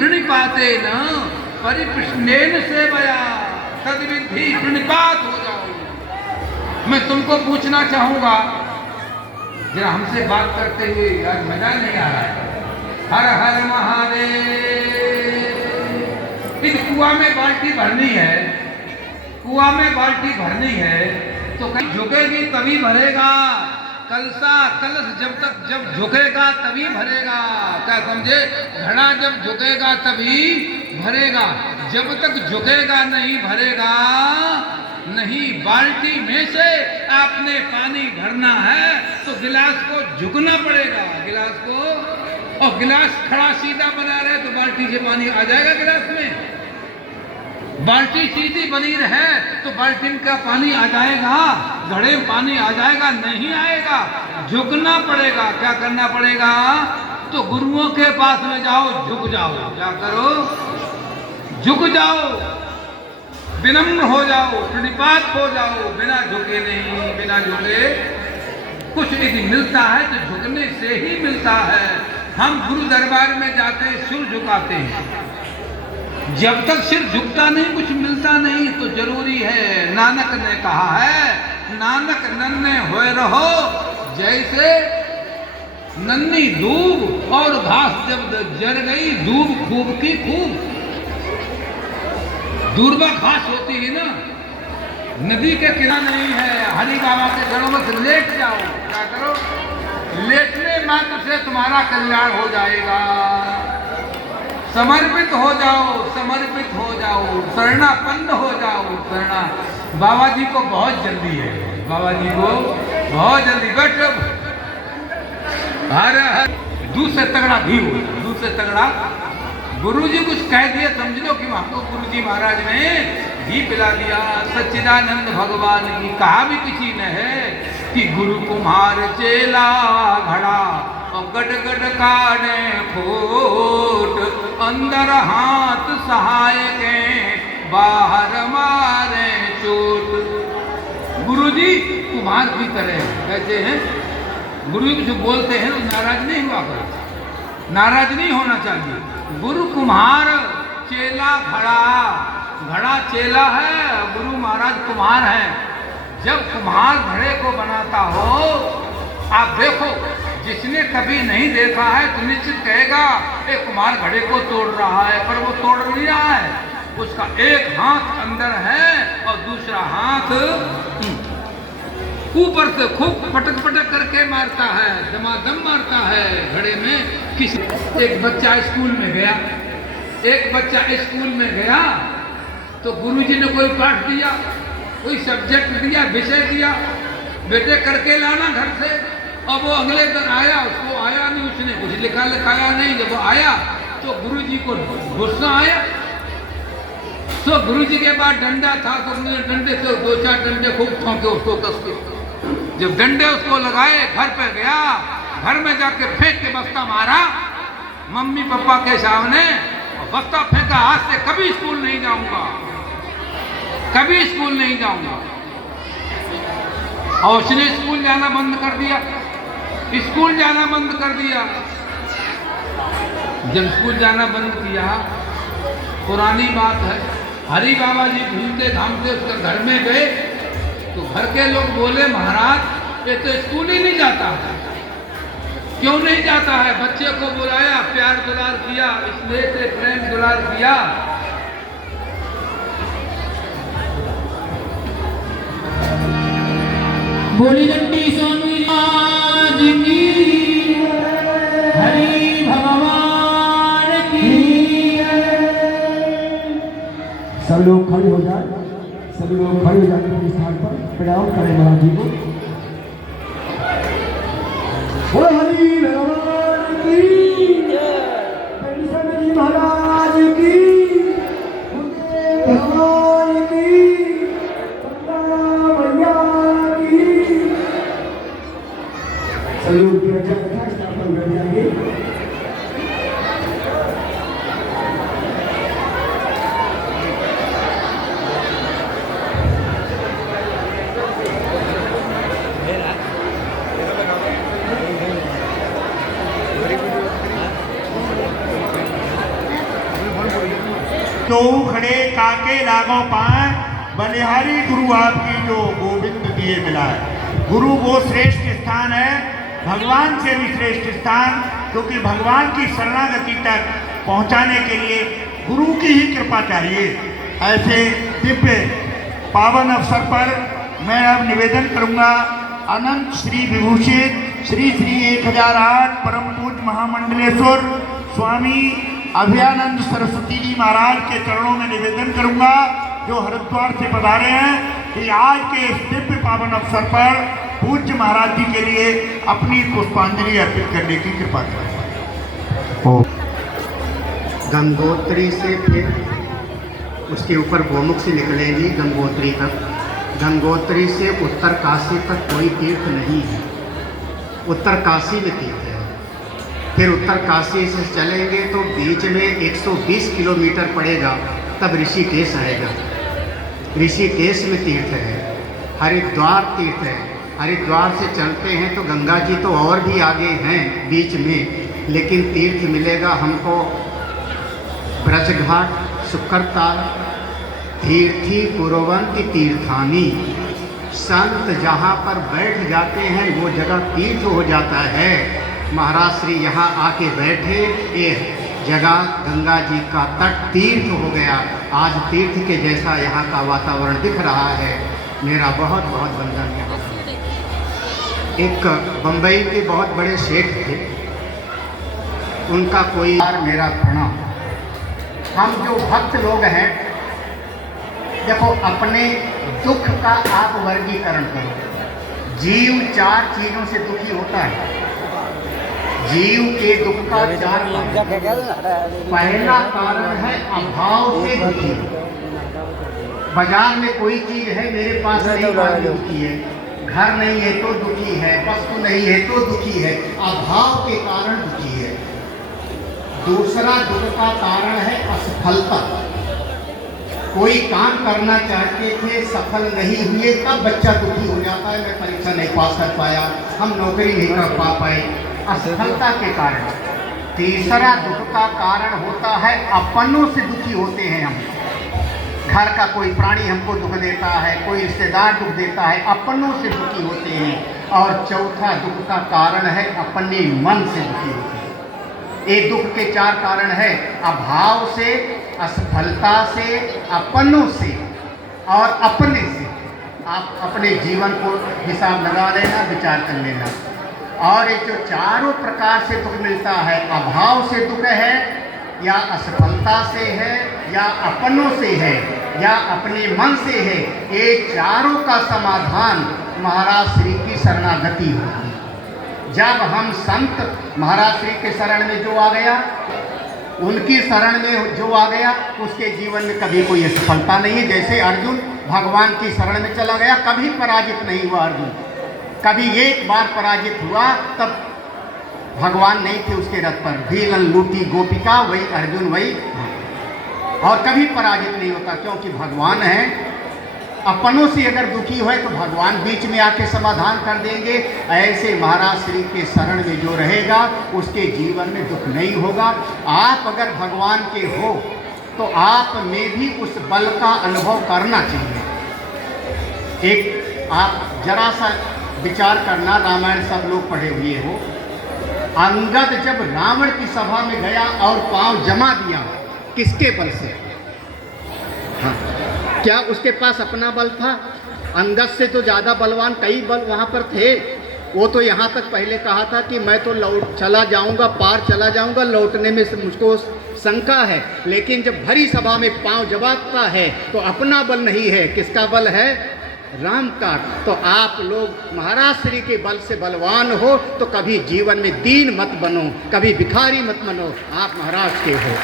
प्रणिपातेन परिप्रश्नेन सेवया तद्विधि प्रणिपात हो जाओ। मैं तुमको पूछना चाहूंगा, जरा हमसे बात करते हुए आज मजा नहीं आ रहा है। हर हर महादेव। इस कुआं में बाल्टी भरनी है, कुआं में बाल्टी भरनी है तो कहीं झुकेगी तभी भरेगा। कलसा कलश जब झुकेगा तभी भरेगा। क्या समझे? घड़ा जब झुकेगा तभी भरेगा, जब तक झुकेगा नहीं भरेगा नहीं। बाल्टी में से आपने पानी भरना है तो गिलास को झुकना पड़ेगा, गिलास को। और गिलास खड़ा सीधा बना रहे तो बाल्टी से पानी आ जाएगा गिलास में। बाल्टी सीधी बनी रहे तो बाल्टी का पानी आ जाएगा, घड़े में पानी आ जाएगा? नहीं आएगा, झुकना पड़ेगा। क्या करना पड़ेगा? तो गुरुओं के पास में जाओ, झुक जाओ। क्या करो? झुक जाओ, विनम्र हो जाओ, प्रणिपात हो जाओ, बिना झुके नहीं। बिना झुके कुछ यदि मिलता है तो झुकने से ही मिलता है। हम गुरु दरबार में जाते सिर झुकाते हैं, जब तक सिर झुकता नहीं कुछ मिलता नहीं। तो जरूरी है, नानक ने कहा है, नानक नन्हे होए रहो जैसे नन्ही दूब, और घास जब जर गई दूब खूब की खूब। दूरबा घास होती है ना, नदी के किनारे नहीं है। हरि बाबा के घरों में से लेट जाओ। क्या करो? लेटने मात्र से तुम्हारा कल्याण हो जाएगा। समर्पित हो जाओ, समर्पित हो जाओ, शरणापन्न हो जाओ। शरणा बाबा जी को बहुत जल्दी है, बाबा जी को बहुत जल्दी। बैठो, हर हर। दूध से तगड़ा घी हो, दूध से तगड़ा। गुरु जी कुछ कह दिए समझ लो कि हमको गुरु जी महाराज ने घी पिला दिया। सच्चिदानंद भगवान की कहा भी किसी ने है कि गुरु कुम्हार चेला घड़ा और गट गट काटे खोट, अंदर हाथ सहाय के बाहर मारे चोट। गुरु जी कुम्हार की तरह कहते हैं, गुरु जी कुछ बोलते हैं तो नाराज नहीं हुआ करो, नाराज नहीं होना चाहिए। गुरु कुम्हार चेला घड़ा, घड़ा चेला है, गुरु महाराज कुम्हार हैं। जब कुम्हार घड़े को बनाता हो, आप देखो, जिसने कभी नहीं देखा है तो निश्चित कहेगा ये कुम्हार घड़े को तोड़ रहा है, पर वो तोड़ नहीं रहा है। उसका एक हाथ अंदर है और दूसरा हाथ ऊपर से खूब पटक पटक करके मारता है, दमादम मारता है घड़े में। किसी एक बच्चा स्कूल में गया, एक बच्चा स्कूल में गया तो गुरुजी ने कोई पाठ दिया, कोई सब्जेक्ट दिया, विषय दिया, बेटे करके लाना घर से। और वो अगले दिन आया, उसको आया नहीं, उसने कुछ लिखा लिखाया नहीं। जब वो आया तो गुरुजी को गुस्सा आया। तो गुरुजी के पास डंडा था तो उन्होंने डंडे से 2-4 डंडे खूब ठोंके उसको कस के। जब डंडे उसको लगाए, घर पे गया, घर में जाके फेंक के बस्ता मारा मम्मी पापा के सामने, और बस्ता फेंका, आज से कभी स्कूल नहीं जाऊंगा, कभी स्कूल नहीं जाऊंगा। और उसने स्कूल जाना बंद कर दिया, स्कूल जाना बंद कर दिया। जब स्कूल जाना बंद किया, पुरानी बात है, हरि बाबा जी घूमते घामते उसके घर में गए तो घर के लोग बोले, महाराज ये तो स्कूल ही नहीं जाता है। क्यों नहीं जाता है? बच्चे को बुलाया, प्यार दुलार किया, स्नेह से प्रेम दुलार किया। बोली घंटी स्वामी आज की, हरि भगवान की। सब लोग खड़े हो जाए, सभी लोग खड़े हो जाने के स्थान पर प्रणाम करें महाराज जी को। बोलो हरि भगवान की, कृष्ण जी महाराज की, भगवान की, मैया की। सभी लोग की रक्षा कथा स्थापन कर जाएंगे। तो खड़े काके लागो पाए, बलिहारी गुरु आपकी जो गोविंद दिए मिला है। गुरु वो श्रेष्ठ स्थान है, भगवान से भी श्रेष्ठ स्थान, क्योंकि भगवान की शरणागति तक पहुंचाने के लिए गुरु की ही कृपा चाहिए। ऐसे दिव्य पावन अवसर पर मैं अब निवेदन करूंगा अनंत श्री विभूषित श्री श्री 1008 परम पूज्य महामंडलेश्वर स्वामी अभयानंद सरस्वती जी महाराज के चरणों में निवेदन करूंगा, जो हरिद्वार से पधारे हैं, कि आज के इस दिव्य पावन अवसर पर पूज्य महाराज जी के लिए अपनी पुष्पांजलि अर्पित करने की कृपा करें। गंगोत्री से फिर उसके ऊपर गोमुख से निकलेंगी गंगोत्री तक। गंगोत्री से उत्तर काशी तक कोई तीर्थ नहीं है, उत्तर काशी में तीर्थ है। फिर उत्तर काशी से चलेंगे तो बीच में 120 किलोमीटर पड़ेगा, तब ऋषिकेश आएगा। ऋषिकेश में तीर्थ है। हरिद्वार तीर्थ है। हरिद्वार से चलते हैं तो गंगा जी तो और भी आगे हैं बीच में, लेकिन तीर्थ मिलेगा हमको ब्रजघाट, शुक्रताल, तीर्थी कुरवंती तीर्थानी। संत जहाँ पर बैठ जाते हैं वो जगह तीर्थ हो जाता है। महाराज श्री यहाँ आके बैठे, ये जगह गंगा जी का तट तीर्थ हो गया। आज तीर्थ के जैसा यहाँ का वातावरण दिख रहा है। मेरा बहुत बहुत वंदन यहाँ। एक बम्बई के बहुत बड़े सेठ थे, उनका कोई मेरा प्रणाम। हम जो भक्त लोग हैं, देखो अपने दुख का आप वर्गीकरण करो। जीव 4 चीजों से दुखी होता है। जीव के दुख का 4 पहला कारण है अभाव से दुखी। बाजार में कोई चीज है मेरे पास नहीं, तो दुखी है। घर नहीं है तो दुखी है, वस्तु नहीं है तो दुखी है, अभाव के कारण दुखी है। दूसरा दुख का कारण है असफलता। कोई काम करना चाहते थे, सफल नहीं हुए, तब बच्चा दुखी हो जाता है, मैं परीक्षा नहीं पास कर पाया, हम नौकरी नहीं कर पाए, असफलता के कारण। तीसरा दुख का कारण होता है अपनों से दुखी होते हैं हम। घर का कोई प्राणी हमको दुख देता है, कोई रिश्तेदार दुख देता है, अपनों से दुखी होते हैं। और चौथा दुख का कारण है अपने मन से दुखी होते हैं। ये दुख के 4 कारण है, अभाव से, असफलता से, अपनों से और अपने से। आप अपने जीवन को हिसाब लगा लेना, विचार कर लेना। और ये जो चारों प्रकार से दुख मिलता है, अभाव से दुख है, या असफलता से है, या अपनों से है, या अपने मन से है, ये चारों का समाधान महाराज श्री की शरणागति होगी। जब हम संत महाराज श्री के शरण में जो आ गया, उनकी शरण में जो आ गया, उसके जीवन में कभी कोई असफलता नहीं है। जैसे अर्जुन भगवान की शरण में चला गया, कभी पराजित नहीं हुआ अर्जुन। कभी एक बार पराजित हुआ, तब भगवान नहीं थे उसके रथ पर, भीलन लूटी गोपिका, वही अर्जुन वही, और कभी पराजित नहीं होता, क्योंकि भगवान है। अपनों से अगर दुखी हुए तो भगवान बीच में आके समाधान कर देंगे। ऐसे महाराज श्री के शरण में जो रहेगा, उसके जीवन में दुख नहीं होगा। आप अगर भगवान के हो तो आप में भी उस बल का अनुभव करना चाहिए। एक आप जरा सा विचार करना, रामायण सब लोग पढ़े हुए हो। अंगद जब रावण की सभा में गया और पांव जमा दिया, किसके बल से? हाँ, क्या उसके पास अपना बल था? अंगद से तो ज़्यादा बलवान कई बल वहाँ पर थे। वो तो यहाँ तक पहले कहा था कि मैं तो लौट चला जाऊँगा, पार चला जाऊँगा, लौटने में मुझको शंका है। लेकिन जब भरी सभा में पांव जमाता है तो अपना बल नहीं है, किसका बल है? राम का। तो आप लोग महाराज श्री के बल से बलवान हो तो कभी जीवन में दीन मत बनो, कभी भिखारी मत बनो, आप महाराज के हो।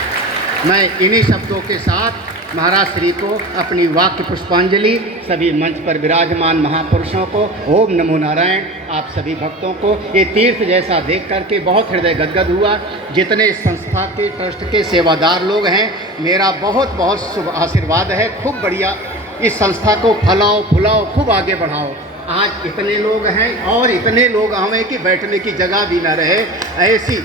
मैं इन्हीं शब्दों के साथ महाराज श्री को अपनी वाक्य पुष्पांजलि, सभी मंच पर विराजमान महापुरुषों को, ओम नमो नारायण, आप सभी भक्तों को ये तीर्थ जैसा देख करके बहुत हृदय गदगद हुआ। जितने संस्था के ट्रस्ट के सेवादार लोग हैं, मेरा बहुत बहुत शुभ आशीर्वाद है। खूब बढ़िया इस संस्था को फलाओ फुलाओ, खूब आगे बढ़ाओ। आज इतने लोग हैं और इतने लोग आवे कि बैठने की जगह भी न रहे, ऐसी